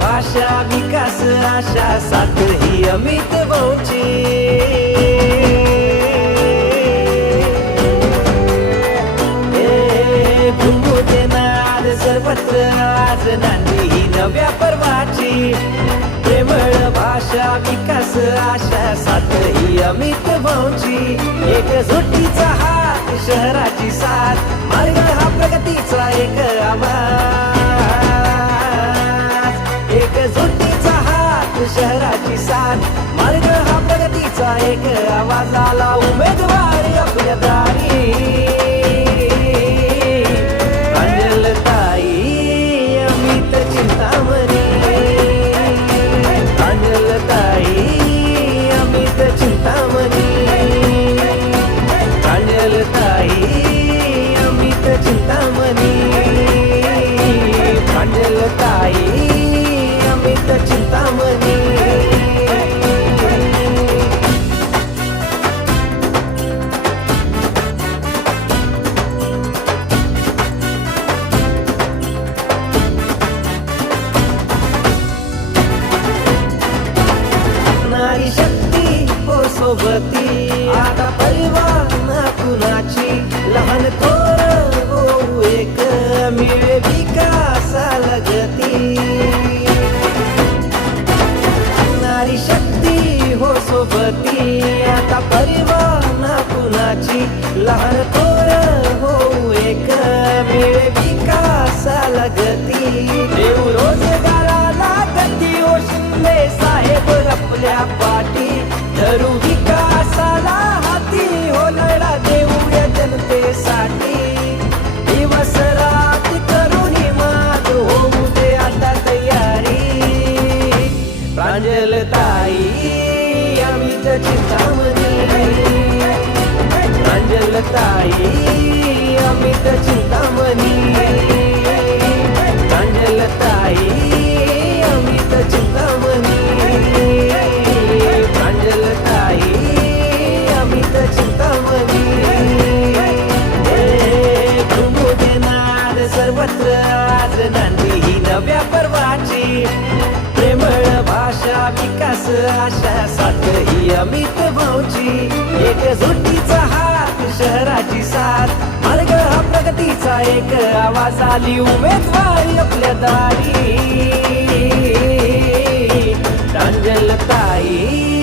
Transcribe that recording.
भाषा विकास आशा साथ ही अमित भाऊची घुमते नाद सर्वत्र आज नांदी ही नव्या पर्वाची प्रेमळ भाषा विकास आशा साथ ही अमित भाऊची एकजुटीचा हात शहराची साथ मार्ग हा प्रगतीचा एक आवाज एकजुटीचा हात शहराची साथ मार्ग हा प्रगतीचा एक आवाज आला उमेदवार आपल्या दारी अंजलताई अमित चिंतामणी अंजलताई अमित चिंतामणी अंजलताई अमित चिंतामणी अंजलताई अमित चिंतामणी नारी शक्ती हो सोबती आता परिवार ना कुणाची लहान थोर हो एक मिळे विकासाला गती नारी शक्ती हो सोबती आता परिवार ना कुणाची लहान थोर हो एक मिळे विकासाला गती देव रोजगाराला गती ओ शिंदे साहेब आपल्या पाठी धरू विकासाला हाती हो लढा देऊया जनतेसाठी दिवस रात करुणी माग होऊ दे आता तयारी प्रांजलताई अमित चिंतामणी प्रांजलताई अमित चिंतामणी प्रांजलताई अमित चिंतामणी प्रांजलताई अमित चिंतामणी घुमते नाद सर्वत्र आज नांदी ही नव्या पर्वाची प्रेमळ भाषा विकास आशा साथ ही अमित भाऊची एकजुटीचा हात शहराची साथ मार्ग हा प्रगतीचा एक आवाज आली उमेदवारी आपल्या दारी अंजलताई